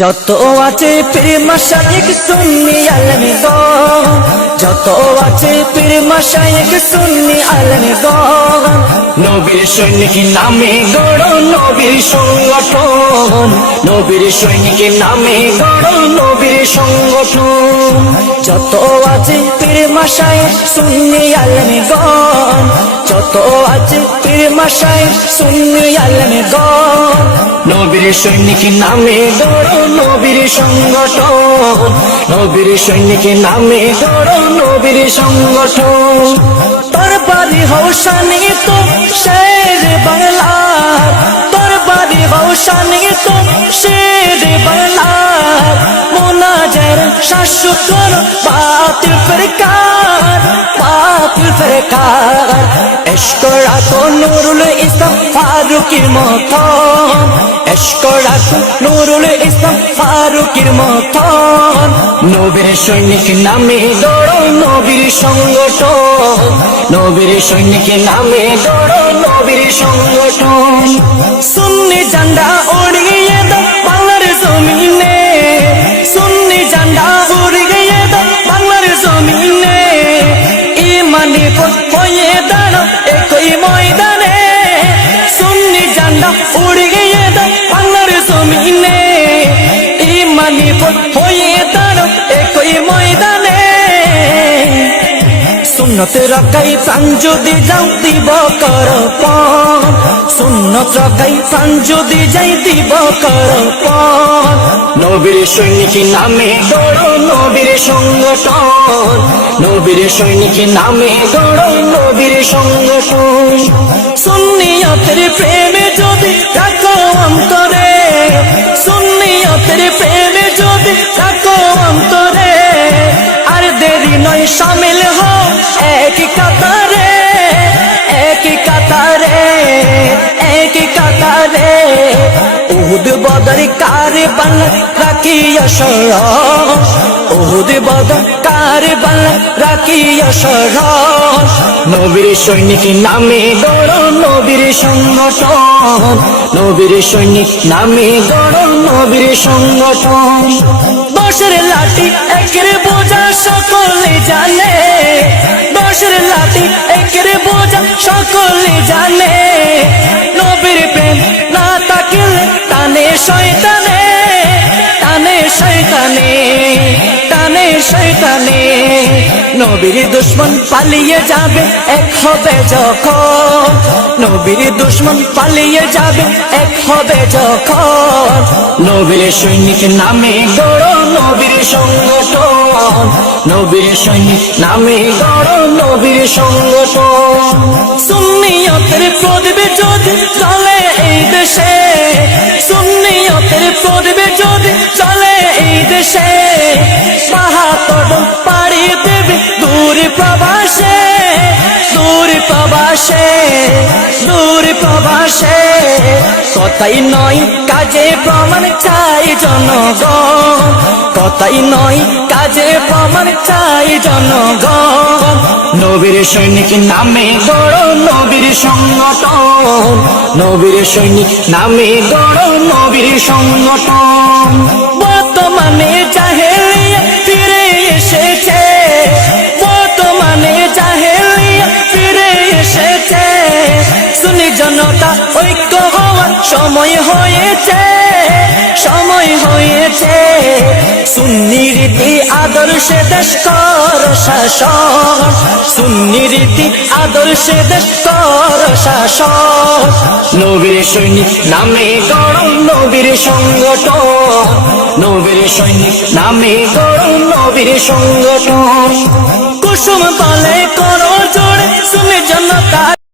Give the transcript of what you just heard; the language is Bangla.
যত আছে পীর মাশায়েখ সুন্নি আলেম গো, যত আছে পীর মাশায়েখ সুন্নি আলেম গো, নবীর সৈনিক নামে গড়ো নবীর সংগঠন, নবীর সৈনিক নামে গড়ো নবীর সংগঠন। যত আছে পীর মাশায়েখ সুন্নি আলেম গো, যত আছে পীর মাশায়েখ সুন্নি আলেম গো, নবীর সৈনিক নামে গড়ো নবীর সংগঠন, নবীর সৈনিক নামে গড়ো নবীর সংগঠন। তোর বাড়ি হৌসানি তো শের বাংলা, তোর বাড়ি হৌসানি তো শের বাংলা, মোনাজের শাসক বাতিল ফিরকার, বাতিল ফিরকার। ইশক রাখো নুরুল ইসলাম ফারুকের মতন, ইশক রাখো নুরুল ইসলাম ফারুকের মতন, নবীর সৈনিক নামে গড়ো নবীর সংগঠন, নবীর সৈনিক নামে গড়ো নবীর সংগঠন। সুন্নি ঝান্ডা উড়িয়ে দাও বাংলার জমিনে, সুন্নি ঝান্ডা উড়িয়ে দাও বাংলার জমিনে, ইমানি হয়ে দাঁড়াও একই ময়দানে, সুন্নি ঝান্ডা উড়িয়ে দাও বাংলার জমিনে, ইমানি হয়ে দাঁড়াও একই ময়দানে। সুন্নত রক্ষাই প্রাণ যদি যাও দিব করপণ, সুন্নত রক্ষাই প্রাণ যদি যাই দিব করপণ, নবীর সৈনিক নামে গড়ো নবীর সংগঠন, নবীর সৈনিক নামে গড়ো নবীর সংগঠন। সুন্নিয়তের প্রেমে যদি থাকো অন্তরে, সুন্নিয়তের প্রেমে যদি থাকো অন্তরে, আর দেরি নয় শামিল হও এক কাতারে, এক কাতারে, এক কাতারে। উহুদ বদর কারবাল রাখিয়া শরণ, উহুদ বদর কারবাল রাখিয়া শরণ, নবীর সৈনিক নামে গড়ো নবীর সংগঠন, নবীর সৈনিক নামে গড়ো নবীর সংগঠন। দশের লাঠি একের বোঝা সকলে জানে, দশের লাঠি একের বোঝা সকলে জানে, নবীর প্রেম না থাকিলে টানে শয়তানে, টানে শয়তানে, টানে শয়তানে। নবীর দুশ্মন পালিয়ে যাবে এক হবে যখন, নবীর দুশ্মন পালিয়ে যাবে এক হবে যখন, নবীর সৈনিক নামে গড়ো নবীর সংগঠন, নবীর সৈনিক নামে গড়ো নবীর সংগঠন। সুন্নিয়তের প্রদীপ যদি চলে এই দেশে, সুন্নিয়তের প্রদীপ যদি চলে এই দেশে, বাহাত্তর পাড়ি দেবে দূর প্রবাসে, দূর প্রবাসে, দূর প্রবাসে। কথাই নয় কাজে প্রমাণ চাই জনগণ, কথাই নয় কাজে প্রমাণ চাই জনগণ, নবীর সৈনিক নামে গড়ো নবীর সংগঠন, নবীর সৈনিক নামে গড়ো নবীর সংগঠন। বর্তমানে জাহেলিয়া ফিরে এসেছে, বর্তমানে জাহেলিয়া ফিরে এসেছে, সুন্নি জনতা ঐক্য হওয়ার সময় হয়েছে, সময় হয়েছে। সুন্নি রীতি আদর্শে দেশ কর শাসন, সুন্নি রীতি আদর্শে দেশ কর শাসন, নবীর সৈনিক নামে গড়ো নবীর সংগঠন, নবীর সৈনিক নামে গড়ো নবীর সংগঠন। কুসুম বলে করো জোড়ে সুন্নি জনতা